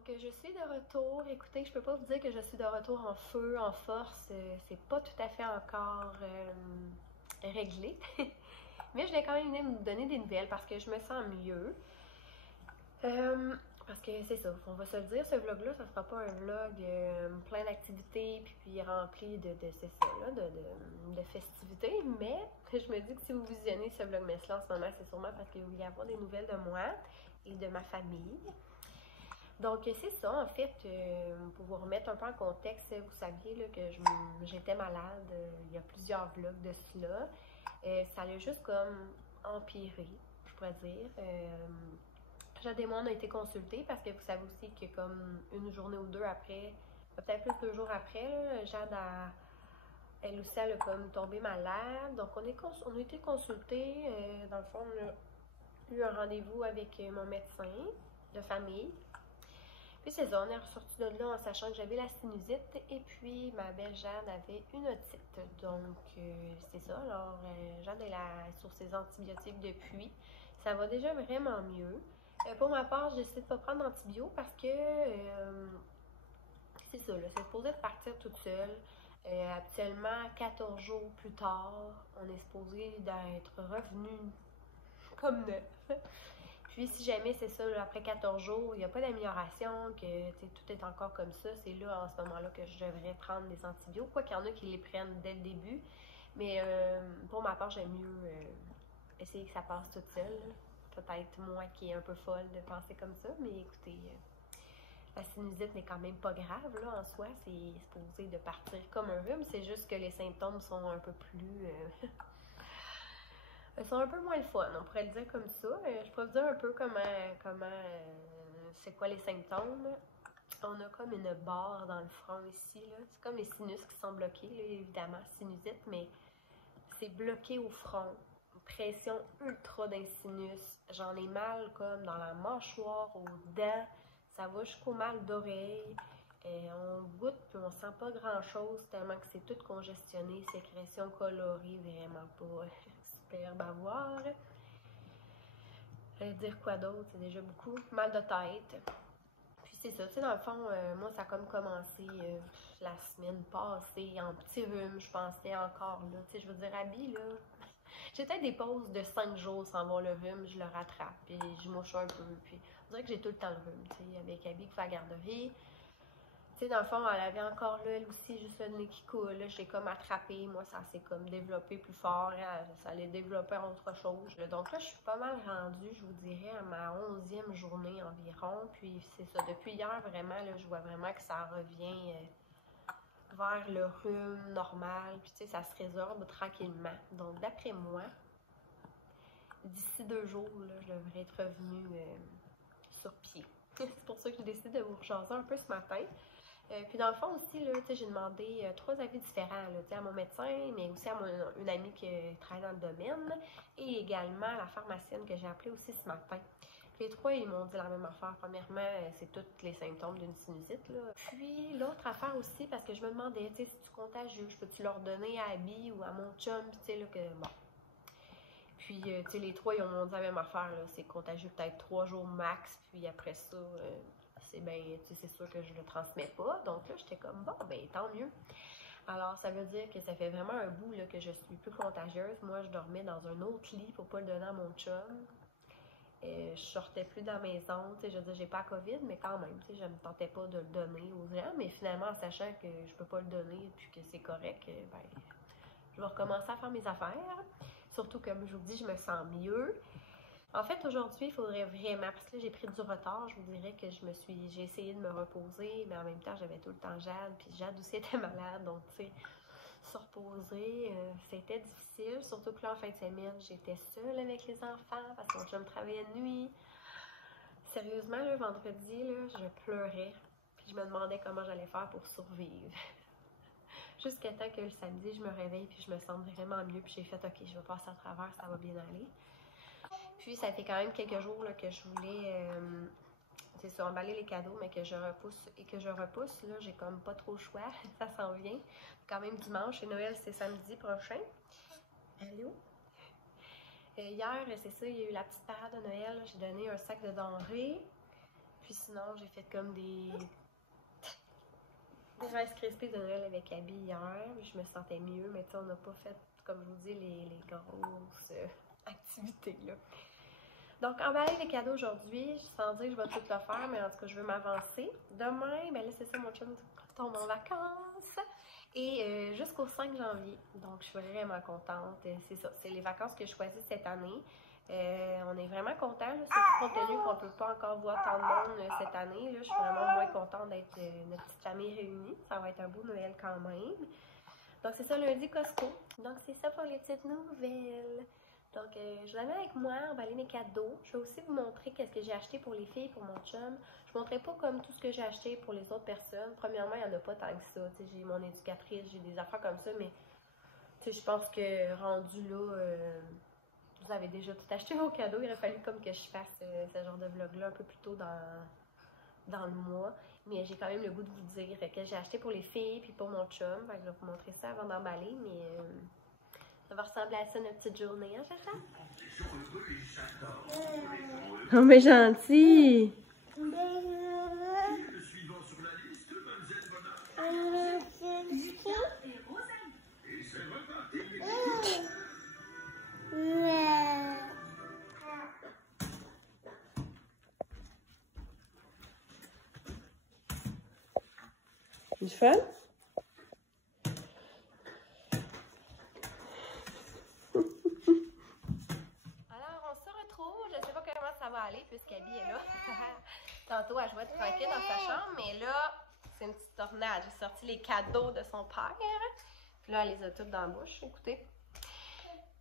Donc, je suis de retour. Écoutez, je peux pas vous dire que je suis de retour en feu, en force. C'est pas tout à fait encore réglé. Mais je vais quand même venir vous donner des nouvelles parce que je me sens mieux. Parce que c'est ça, on va se le dire, ce vlog-là, ça sera pas un vlog plein d'activités puis rempli c'est ça, là, de festivités. Mais je me dis que si vous visionnez ce vlogmas-là en ce moment, c'est sûrement parce que vous voulez avoir des nouvelles de moi et de ma famille. Donc, c'est ça, en fait, pour vous remettre un peu en contexte, vous saviez là, que j'étais malade il y a plusieurs vlogs de cela. Ça a juste comme empiré, je pourrais dire. Jade et moi, on a été consultés parce que vous savez aussi que comme une journée ou deux après, peut-être plus 2 jours après, là, Jade elle aussi, elle a comme tombé malade. Donc, on a été consultés. Dans le fond, on a eu un rendez-vous avec mon médecin de famille. Puis c'est ça, on est ressorti de là en sachant que j'avais la sinusite et puis ma belle Jade avait une otite. Donc c'est ça, alors Jade est sur ses antibiotiques depuis. Ça va déjà vraiment mieux. Pour ma part, j'essaie de pas prendre d'antibio parce que c'est ça, là, c'est supposé de partir toute seule. Actuellement, 14 jours plus tard, on est supposé d'être revenu comme neuf. Puis si jamais c'est ça, là, après 14 jours, il n'y a pas d'amélioration, que tout est encore comme ça, c'est là, en ce moment-là, que je devrais prendre des antibiotiques. Quoi qu'il y en a qui les prennent dès le début. Mais pour ma part, j'aime mieux essayer que ça passe toute seule. Peut-être moi qui est un peu folle de penser comme ça, mais écoutez, la sinusite n'est quand même pas grave, là, en soi. C'est supposé de partir comme un rhume, c'est juste que les symptômes sont un peu plus... Elles sont un peu moins le fun, on pourrait le dire comme ça. Je pourrais vous dire un peu c'est quoi les symptômes. On a comme une barre dans le front ici, là. C'est comme les sinus qui sont bloqués, là, évidemment, sinusite, mais c'est bloqué au front. Pression ultra dans les sinus. J'en ai mal comme dans la mâchoire, aux dents. Ça va jusqu'au mal d'oreille. On goûte puis on sent pas grand chose tellement que c'est tout congestionné, sécrétion colorée, vraiment pas superbe à voir. Dire quoi d'autre, c'est déjà beaucoup. Mal de tête. Puis c'est ça, tu sais, dans le fond, moi, ça a comme commencé la semaine passée en petit rhume, je pensais encore, là. Tu sais, je veux dire, Abby, là, j'ai peut-être des pauses de 5 jours sans voir le rhume, je le rattrape, puis je mouche un peu, puis on dirait que j'ai tout le temps le rhume, tu sais, avec Abby qui fait la garderie. Tu sais, dans le fond, elle avait encore là, elle aussi, juste le nez qui coule. Là, j'ai comme attrapé. Moi, ça s'est comme développé plus fort. Ça allait développer autre chose. Donc là, je suis pas mal rendue, je vous dirais, à ma 11e journée environ. Puis c'est ça, depuis hier, vraiment, là, je vois vraiment que ça revient vers le rhume normal. Puis tu sais, ça se résorbe tranquillement. Donc d'après moi, d'ici 2 jours, là, je devrais être revenue sur pied. C'est pour ça que j'ai décidé de vous rejaser un peu ce matin. Puis dans le fond aussi, j'ai demandé 3 avis différents là, à mon médecin, mais aussi à une amie qui travaille dans le domaine et également à la pharmacienne que j'ai appelée aussi ce matin. Puis les 3, ils m'ont dit la même affaire. Premièrement, c'est tous les symptômes d'une sinusite. Là. Puis l'autre affaire aussi, parce que je me demandais, si tu contagieux, je peux-tu leur donner à Abby ou à mon chum, puis tu sais, là, que bon. Puis, tu sais, les 3, ils m'ont dit la même affaire, là, c'est contagieux peut-être 3 jours max, puis après ça, c'est bien, tu sais, c'est sûr que je le transmets pas. Donc là, j'étais comme, bon, ben tant mieux. Alors, ça veut dire que ça fait vraiment un bout là, que je suis plus contagieuse. Moi, je dormais dans un autre lit pour pas le donner à mon chum. Je sortais plus dans la maison, tu sais, je veux dire, j'ai pas la COVID, mais quand même, tu sais, je me tentais pas de le donner aux gens. Mais finalement, en sachant que je peux pas le donner, puis que c'est correct, ben, je vais recommencer à faire mes affaires. Surtout, comme je vous dis, je me sens mieux. En fait, aujourd'hui, il faudrait vraiment, parce que là, j'ai pris du retard, je vous dirais que j'ai essayé de me reposer, mais en même temps, j'avais tout le temps Jade, puis Jade aussi était malade, donc, tu sais, se reposer, c'était difficile, surtout que là, en fin de semaine, j'étais seule avec les enfants, parce que je me travaillais de nuit. Sérieusement, le vendredi, là, je pleurais, puis je me demandais comment j'allais faire pour survivre. Jusqu'à temps que le samedi, je me réveille, puis je me sens vraiment mieux, puis j'ai fait, ok, je vais passer à travers, ça va bien aller. Puis ça fait quand même quelques jours là, que je voulais, c'est ça, emballer les cadeaux, mais que je repousse et que je repousse. Là, j'ai comme pas trop le choix, ça s'en vient. Quand même dimanche et Noël, c'est samedi prochain. Allô? Hier, c'est ça, il y a eu la petite parade de Noël. J'ai donné un sac de denrées. Puis sinon, j'ai fait comme des Rice Krispies de Noël avec Abby hier. Je me sentais mieux, mais tu sais, on n'a pas fait, comme je vous dis, les grosses activités, là. Donc, emballer les cadeaux aujourd'hui, sans dire que je vais tout le faire, mais en tout cas, je veux m'avancer. Demain, ben là, c'est ça, mon chum tombe en vacances. Et jusqu'au 5 janvier. Donc, je suis vraiment contente. C'est ça, c'est les vacances que je choisis cette année. On est vraiment contents, surtout compte tenu qu'on ne peut pas encore voir tant de monde cette année. Là, je suis vraiment moins contente d'être notre petite famille réunie. Ça va être un beau Noël quand même. Donc, c'est ça, lundi Costco. Donc, c'est ça pour les petites nouvelles. Donc, je l'amène avec moi, emballer mes cadeaux. Je vais aussi vous montrer qu'est-ce que j'ai acheté pour les filles, pour mon chum. Je ne montrerai pas comme tout ce que j'ai acheté pour les autres personnes. Premièrement, il n'y en a pas tant que ça. J'ai mon éducatrice, j'ai des affaires comme ça, mais je pense que rendu là, vous avez déjà tout acheté vos cadeaux. Il aurait fallu comme que je fasse ce genre de vlog-là un peu plus tôt dans le mois. Mais j'ai quand même le goût de vous dire que j'ai acheté pour les filles puis pour mon chum. Fait que je vais vous montrer ça avant d'emballer, mais ça va ressembler à ça notre petite journée, hein, Chacha? Oh, mais gentil! Du fun? Alors, on se retrouve. Je sais pas comment ça va aller puisqu'Abby est là. Tantôt, elle jouait tranquille dans sa chambre, mais là, c'est une petite tornade. J'ai sorti les cadeaux de son père. Puis là, elle les a toutes dans la bouche. Écoutez.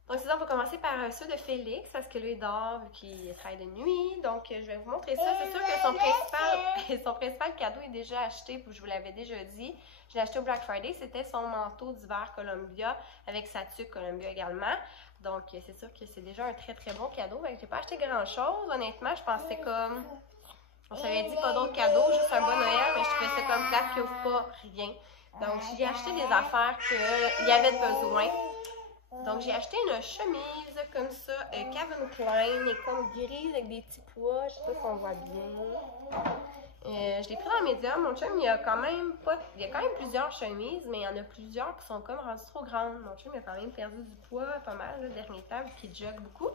Donc, c'est ça, on va commencer par ceux de Félix, parce que lui, il dort vu qu'il travaille de nuit. Donc, je vais vous montrer ça. C'est sûr que son principal cadeau est déjà acheté, puis je vous l'avais déjà dit. Je l'ai acheté au Black Friday. C'était son manteau d'hiver Columbia, avec sa tuque Columbia également. Donc, c'est sûr que c'est déjà un très, très bon cadeau. Je n'ai pas acheté grand-chose. Honnêtement, je pensais comme... On s'avait dit pas d'autres cadeaux, juste un bon Noël, mais je trouvais ça comme plate qu'il n'y a pas rien. Donc, j'ai acheté des affaires qu'il y avait besoin. Donc, j'ai acheté une chemise comme ça, Calvin Klein, elle est comme grise avec des petits pois, je sais pas si on voit bien. Je l'ai pris dans le médium. Mon chum, il y a quand même plusieurs chemises, mais il y en a plusieurs qui sont comme rendues trop grandes. Mon chum, il a quand même perdu du poids pas mal, là, dernier temps, vu qu'il jogue beaucoup.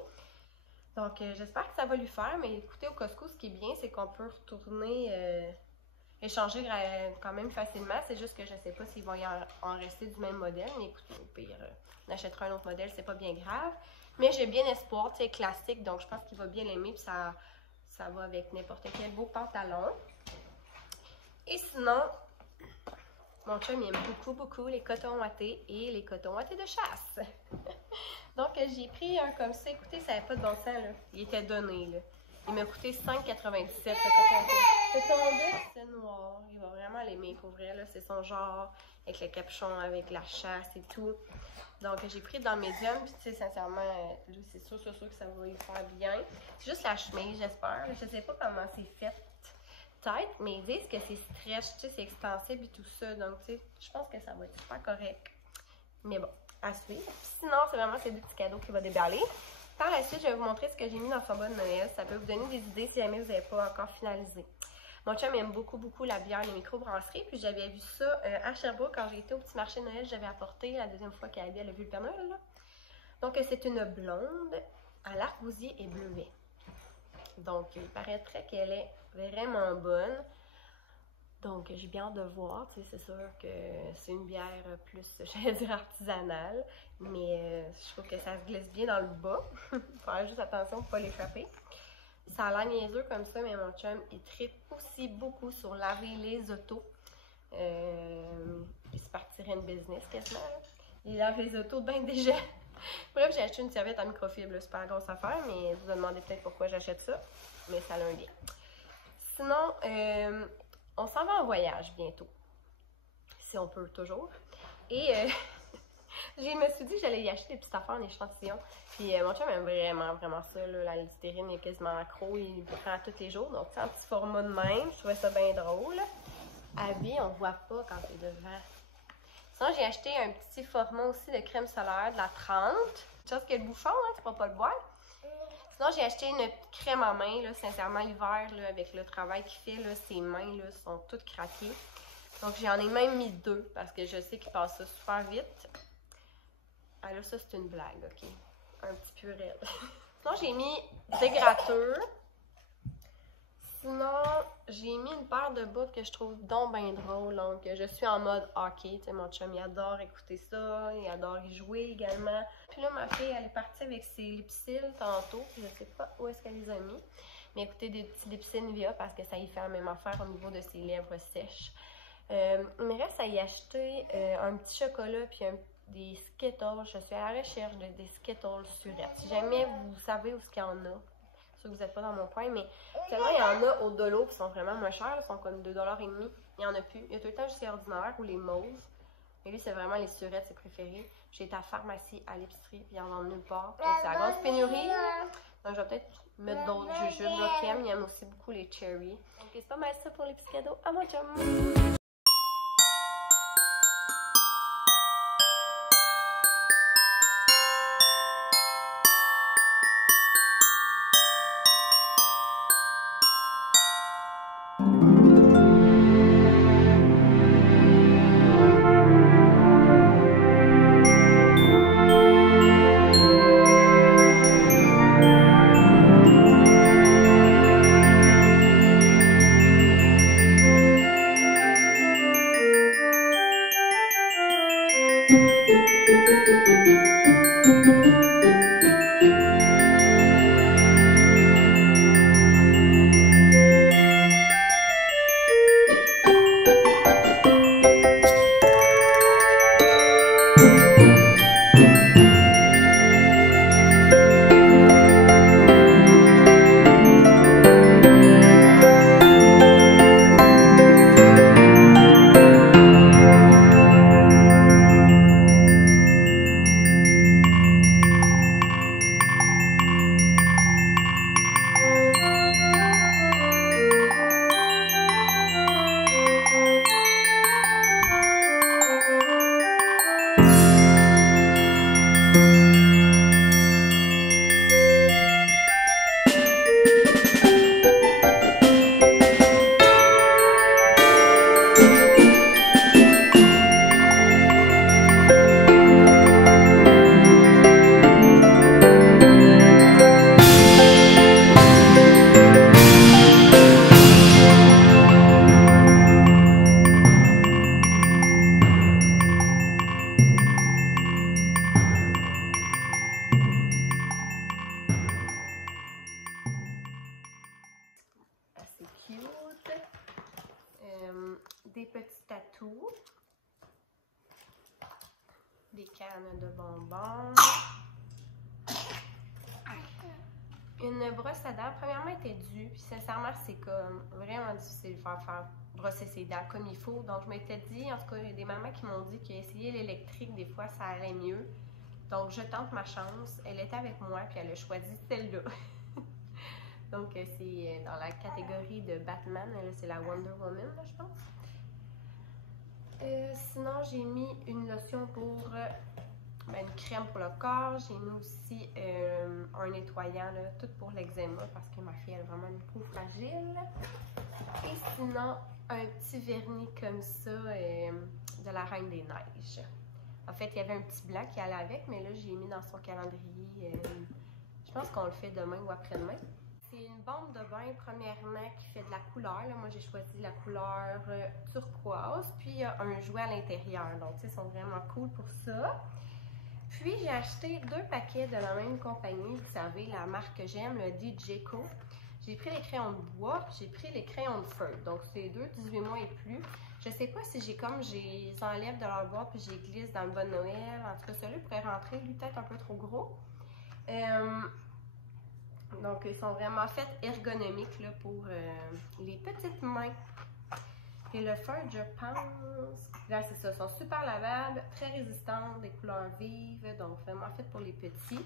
Donc, j'espère que ça va lui faire, mais écoutez, au Costco, ce qui est bien, c'est qu'on peut retourner... échanger quand même facilement. C'est juste que je ne sais pas s'il va y en rester du même modèle. Mais écoutez, au pire, on achètera un autre modèle, c'est pas bien grave. Mais j'ai bien espoir, tu sais, classique, donc je pense qu'il va bien l'aimer. Puis ça va avec n'importe quel beau pantalon. Et sinon, mon chum il aime beaucoup les cotons ouatés et les cotons ouatés de chasse. Donc, j'ai pris un comme ça. Écoutez, ça n'avait pas de bon sens, là. Il était donné, là. Il m'a coûté 5,97 ce coton. C'est tombé, c'est noir. Il va vraiment l'aimer pour vrai. Là, c'est son genre avec le capuchon, avec la chasse et tout. Donc, j'ai pris dans le médium. Puis, tu sais, sincèrement, lui, c'est sûr que ça va lui faire bien. C'est juste la chemise, j'espère. Je sais pas comment c'est fait tête, mais ils disent que c'est stretch, tu sais, c'est extensible et tout ça. Donc, tu sais, je pense que ça va être super correct. Mais bon, à suivre. Puis sinon, c'est vraiment ces deux petits cadeaux qui vont déballer. Par la suite, je vais vous montrer ce que j'ai mis dans son bas de Noël. Ça peut vous donner des idées si jamais vous n'avez pas encore finalisé. Mon chum aime beaucoup la bière, les microbrasseries. Puis j'avais vu ça à Sherbrooke quand j'ai été au petit marché de Noël. J'avais apporté la deuxième fois qu'Abby elle a vu le Père Noël. Là. Donc, c'est une blonde à l'argousier et bleuet. Donc, il paraîtrait qu'elle est vraiment bonne. Donc, j'ai bien hâte de voir. Tu sais, c'est sûr que c'est une bière plus, j'allais dire, artisanale. Mais je trouve que ça se glisse bien dans le bas. Il faut faire juste attention pour ne pas l'échapper. Ça a l'air niaiseux comme ça, mais mon chum, il tripe aussi beaucoup sur laver les autos. Il se partirait une business quasiment. Il lave les autos bien déjà. Bref, j'ai acheté une serviette en microfibre. C'est pas une grosse affaire, mais vous vous demandez peut-être pourquoi j'achète ça. Mais ça a un lien. Sinon, on s'en va en voyage bientôt. Si on peut toujours. Et je me suis dit que j'allais y acheter des petites affaires en échantillon. Puis mon chum aime vraiment ça. Là. La littérine est quasiment accro. Il le prend tous les jours. Donc, c'est un petit format de même. Je trouvais ça bien drôle. Abby, on voit pas quand c'est devant. Sinon, j'ai acheté un petit format aussi de crème solaire de la 30. Chose que le bouchon, hein, tu ne pourras pas le boire. Sinon, j'ai acheté une crème à main, là, sincèrement, l'hiver, avec le travail qu'il fait, là, ses mains là, sont toutes craquées. Donc, j'en ai même mis 2 parce que je sais qu'il passe ça super vite. Ah là, ça, c'est une blague, OK? Un petit peu raide. Sinon, j'ai mis des gratteurs. Sinon, j'ai mis une paire de bas que je trouve donc bien drôle. Donc, je suis en mode hockey. Tu sais, mon chum, il adore écouter ça. Il adore y jouer également. Puis là, ma fille, elle est partie avec ses lipsils tantôt. Puis je sais pas où est-ce qu'elle les a mis. Mais écoutez, des petits lipsils Nivea parce que ça y fait la même affaire au niveau de ses lèvres sèches. Il me reste à y acheter un petit chocolat puis des Skittles. Je suis à la recherche des Skittles surettes. Si jamais vous savez où est-ce qu'il y en a. Vous n'êtes pas dans mon coin, mais tellement il y en a au Dolo qui sont vraiment moins chers, ils sont comme 2,5 $. Il n'y en a plus. Il y a tout le temps juste les ordinaires ou les mauves. Mais lui, c'est vraiment les surettes, ses préférés. J'ai été à la pharmacie, à l'épicerie, puis il y en a nulle part. Donc, c'est la grosse pénurie. Donc, je vais peut-être mettre d'autres jujubes. Il aime aussi beaucoup les cherries. Donc, c'est pas mal ça pour les petits cadeaux à mon chum. Des petits tatous, des cannes de bonbons, une brosse à dents. Premièrement, elle était due, puis sincèrement, c'est comme vraiment difficile de faire brosser ses dents comme il faut. Donc, je m'étais dit, en tout cas, il y a des mamans qui m'ont dit qu'essayer l'électrique, des fois, ça allait mieux. Donc, je tente ma chance. Elle était avec moi, puis elle a choisi celle-là. Donc, c'est dans la catégorie de Batman. C'est la Wonder Woman, là, je pense. Sinon, j'ai mis une lotion pour une crème pour le corps. J'ai mis aussi un nettoyant, là, tout pour l'eczéma parce que ma fille elle a vraiment une peau fragile. Et sinon, un petit vernis comme ça de la Reine des Neiges. En fait, il y avait un petit blanc qui allait avec, mais là, j'ai mis dans son calendrier. Je pense qu'on le fait demain ou après-demain. C'est une bombe de bain, premièrement, qui fait de la couleur. Là, moi, j'ai choisi la couleur turquoise. Puis, il y a un jouet à l'intérieur. Donc, tu sais, ils sont vraiment cool pour ça. Puis, j'ai acheté 2 paquets de la même compagnie. Vous savez, la marque que j'aime, le DJCO. J'ai pris les crayons de bois, puis j'ai pris les crayons de feu. Donc, c'est 2, 18 mois et plus. Je sais pas si j'ai enlève de leur boîte, puis j'ai glisse dans le Bon Noël. En tout cas, celui-là pourrait rentrer, lui, peut-être un peu trop gros. Donc, ils sont vraiment faits ergonomiques là, pour les petites mains. Et le feu, je pense, là c'est ça, ils sont super lavables, très résistants, des couleurs vives, donc vraiment faites pour les petits.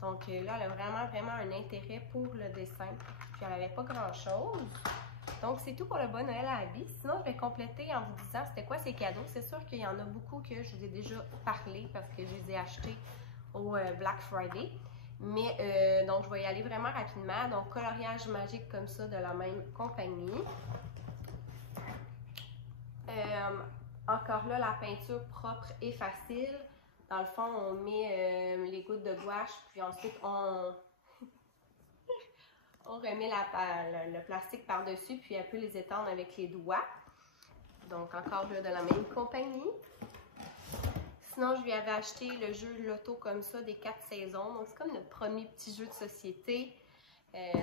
Donc là, elle a vraiment un intérêt pour le dessin. Puis elle n'avait pas grand-chose. Donc c'est tout pour le Bon Noël à Abby. Sinon, je vais compléter en vous disant c'était quoi ces cadeaux. C'est sûr qu'il y en a beaucoup que je vous ai déjà parlé parce que je les ai achetés au Black Friday. Mais donc, je vais y aller vraiment rapidement. Donc, coloriage magique comme ça de la même compagnie. Encore là, la peinture propre et facile. Dans le fond, on met les gouttes de gouache, puis ensuite on remet le plastique par-dessus, puis elle peut les étendre avec les doigts. Donc, encore là, de la même compagnie. Sinon, je lui avais acheté le jeu Loto comme ça, des 4 saisons. Donc, c'est comme notre premier petit jeu de société.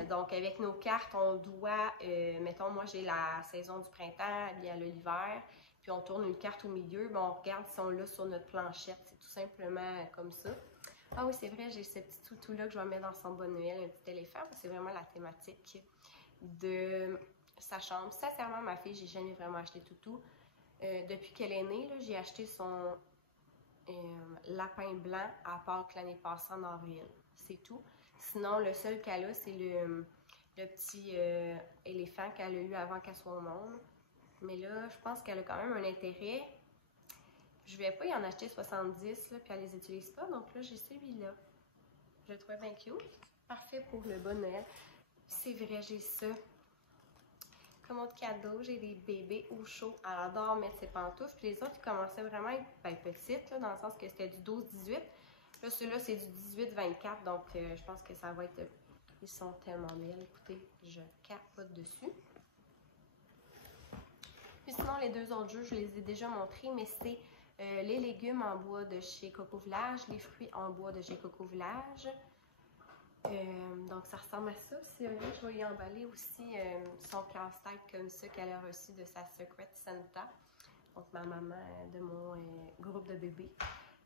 Donc, avec nos cartes, on doit, mettons, moi, j'ai la saison du printemps, il y a l'hiver, puis on tourne une carte au milieu, ben, on regarde si on l'a sur notre planchette. C'est tout simplement comme ça. Ah oui, c'est vrai, j'ai ce petit toutou-là que je vais mettre dans son bon Noël, un petit éléphant. C'est vraiment la thématique de sa chambre. Sincèrement, ma fille, j'ai jamais vraiment acheté toutou. Depuis qu'elle est née, j'ai acheté son lapin blanc à part que l'année passée en avril. C'est tout. Sinon, le seul qu'elle a, c'est le petit éléphant qu'elle a eu avant qu'elle soit au monde. Mais là, je pense qu'elle a quand même un intérêt. Je ne vais pas y en acheter 70, là, puis elle les utilise pas. Donc là, j'ai celui-là. Je le trouve bien cute. Parfait pour le bon Noël. C'est vrai, j'ai ça. Comme autre cadeau, j'ai des bébés au chaud. Elle adore mettre ses pantoufles. Puis les autres, ils commençaient vraiment à être petites, là, dans le sens que c'était du 12-18. Là, celui-là, c'est du 18-24. Donc, je pense que ça va être... Ils sont tellement belles. Écoutez, je capote dessus. Puis sinon, les deux autres jeux, je les ai déjà montrés, mais c'est les légumes en bois de chez Coco Village, les fruits en bois de chez Coco Village. Donc, ça ressemble à ça. Si je vais y emballer aussi son casse-tête comme ça qu'elle a reçu de sa Secret Santa. Donc, ma maman de mon groupe de bébés.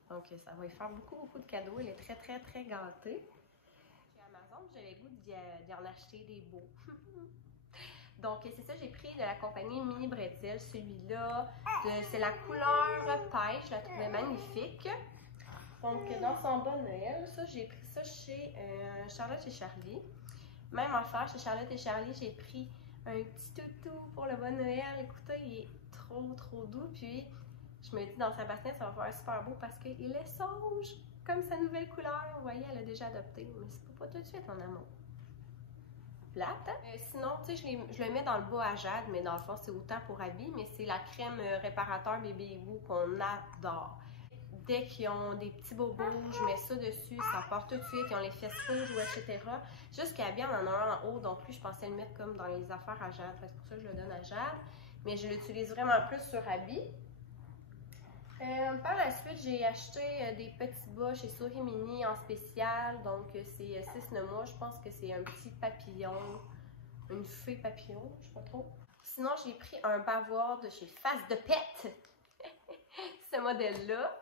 Donc, ça va lui faire beaucoup de cadeaux. Elle est très gâtée. Chez Amazon, j'avais le goût d'y en acheter des beaux. Donc, c'est ça, j'ai pris de la compagnie Mini Bretzel. Celui-là, c'est la couleur pêche. Je la trouvais magnifique. Donc, dans son bon Noël, ça, j'ai pris ça chez Charlotte et Charlie. Même affaire, chez Charlotte et Charlie, j'ai pris un petit toutou pour le bon Noël. Écoutez, il est trop doux. Puis, je me dis, dans sa bassinette, ça va faire super beau parce qu'il est sauge, comme sa nouvelle couleur. Vous voyez, elle a déjà adopté, mais c'est pas tout de suite en amour. Plate, hein? Sinon, tu sais, je le mets dans le bas à jade, mais dans le fond, c'est autant pour habits, mais c'est la crème réparateur bébé Hibou qu'on adore. Dès qu'ils ont des petits bobos, je mets ça dessus, ça part tout de suite, ils ont les fesses rouges, etc. Jusqu'à bien, on en a un en haut, donc lui, je pensais le mettre comme dans les affaires à jade, c'est pour ça que je le donne à jade. Mais je l'utilise vraiment plus sur habits. Par la suite, j'ai acheté des petits bas chez Souris Mini en spécial. Donc, c'est 6 mois. Je pense que c'est un petit papillon, une fée papillon, je sais pas trop. Sinon, j'ai pris un bavoir de chez Face de Pet. Ce modèle-là.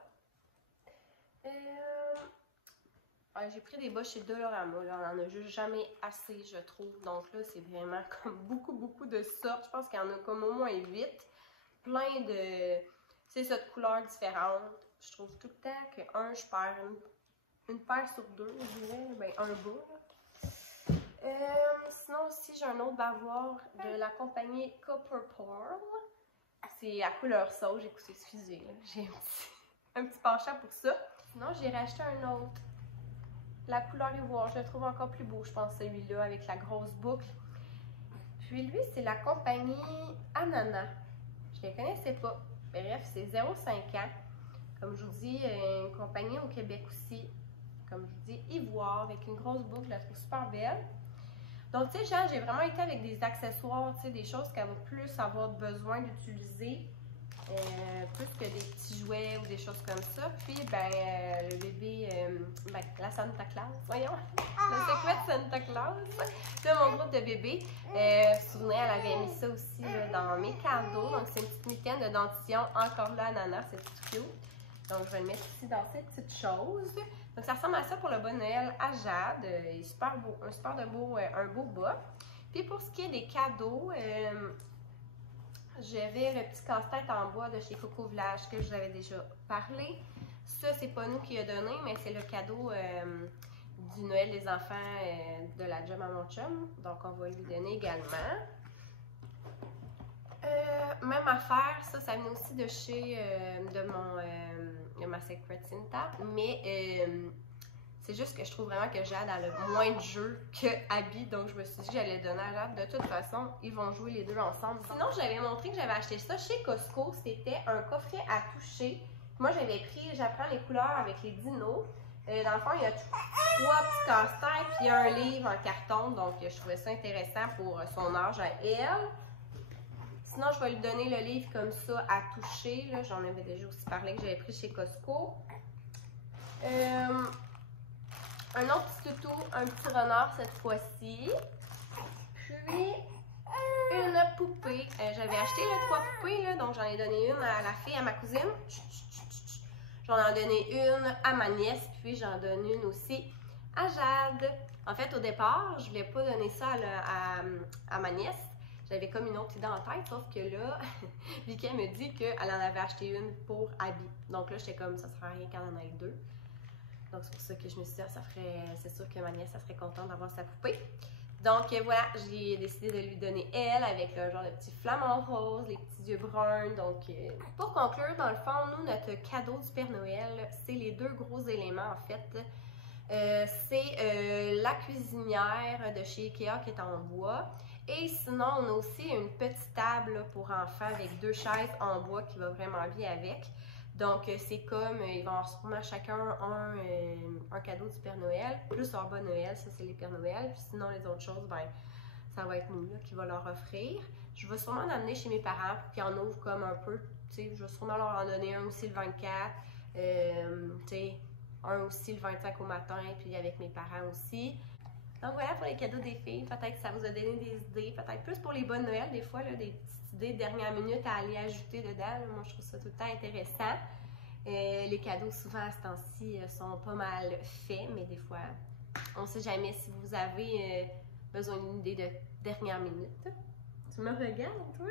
J'ai pris des bas chez Dolorama. Là, on en a juste jamais assez, je trouve. Donc là, c'est vraiment comme beaucoup de sortes. Je pense qu'il y en a comme au moins 8. Plein de... C'est ça, de couleurs différentes. Je trouve tout le temps que je perds une paire sur deux, je dirais. Ben, un bas. Sinon aussi, j'ai un autre bavoir de la compagnie Copper Pearl. C'est à couleur sauge. Écoutez, excusez, j'ai un petit penchant pour ça. Sinon, j'ai racheté un autre. La couleur ivoire, je le trouve encore plus beau, je pense, celui-là, avec la grosse boucle. Puis lui, c'est la compagnie Ananas. Je ne les connaissais pas. Bref, c'est 0,5 ans. Comme je vous dis, une compagnie au Québec aussi. Comme je vous dis, ivoire, avec une grosse boucle, je la trouve super belle. Donc, tu sais, genre, j'ai vraiment été avec des accessoires, tu sais, des choses qu'elle va plus avoir besoin d'utiliser. Plus que des petits jouets ou des choses comme ça. Puis, ben, le bébé, la Santa Claus, voyons, le Secret Santa Claus de mon groupe de bébés. Vous vous souvenez, elle avait mis ça aussi là, dans mes cadeaux. Donc, c'est une petite mitaine de dentition, encore là, ananas, c'est tout cute. Donc, je vais le mettre ici dans ces petites choses. Donc, ça ressemble à ça pour le bon Noël à Jade. Il est super beau, un beau bas. Puis, pour ce qui est des cadeaux, j'avais le petit casse-tête en bois de chez Coco Village que je vous avais déjà parlé. Ça, c'est pas nous qui a donné, mais c'est le cadeau du Noël des enfants de la job à mon chum. Donc, on va lui donner également. Même affaire, ça venait aussi de chez de ma Secret Santa, mais C'est juste que je trouve vraiment que Jade a le moins de jeux que Abby, donc je me suis dit que j'allais le donner à Jade. De toute façon, ils vont jouer les deux ensemble. Sinon, je l'avais montré que j'avais acheté ça chez Costco. C'était un coffret à toucher. Moi, j'avais pris, j'apprends les couleurs avec les dinos. Dans le fond, il y a 3 petits casse-têtes, puis un livre en carton, donc je trouvais ça intéressant pour son âge à elle. Sinon, je vais lui donner le livre comme ça à toucher. J'en avais déjà aussi parlé que j'avais pris chez Costco. Un autre petit toutou, un petit renard cette fois-ci. Puis une poupée. J'avais acheté 3 poupées, là, donc j'en ai donné une à la fille, à ma cousine. J'en ai donné une à ma nièce, puis j'en donne une aussi à Jade. En fait, au départ, je voulais pas donner ça à ma nièce. J'avais comme une autre idée en tête, sauf que là, Vicky me dit qu'elle en avait acheté une pour Abby. Donc là, j'étais comme, ça serait rien qu'elle en ait 2. Donc c'est pour ça que je me suis dit, c'est sûr que ma nièce, ça serait contente d'avoir sa poupée. Donc voilà, j'ai décidé de lui donner elle avec un genre de petit flamant rose, les petits yeux bruns. Donc pour conclure, dans le fond, nous, notre cadeau du Père Noël, c'est les 2 gros éléments en fait. C'est la cuisinière de chez Ikea qui est en bois. Et sinon, on a aussi une petite table là, pour enfants avec 2 chaises en bois qui va vraiment bien avec. Donc, c'est comme, ils vont avoir sûrement chacun un cadeau du Père Noël, plus leur bas Noël, ça c'est les Pères Noël. Puis sinon, les autres choses, ben, ça va être nous là, qui va leur offrir. Je vais sûrement l'amener chez mes parents pour qu'ils en ouvrent comme un peu. Tu sais, je vais sûrement leur en donner un aussi le 24, tu sais, un aussi le 25 au matin, puis avec mes parents aussi. Donc voilà pour les cadeaux des filles. Peut-être que ça vous a donné des idées, peut-être plus pour les bonnes Noël, des fois, là, des petites idées de dernière minute à aller ajouter dedans. Là. Moi, je trouve ça tout le temps intéressant. Les cadeaux, souvent, à ce temps-ci, sont pas mal faits, mais des fois, on ne sait jamais si vous avez besoin d'une idée de dernière minute. Tu me regardes, toi?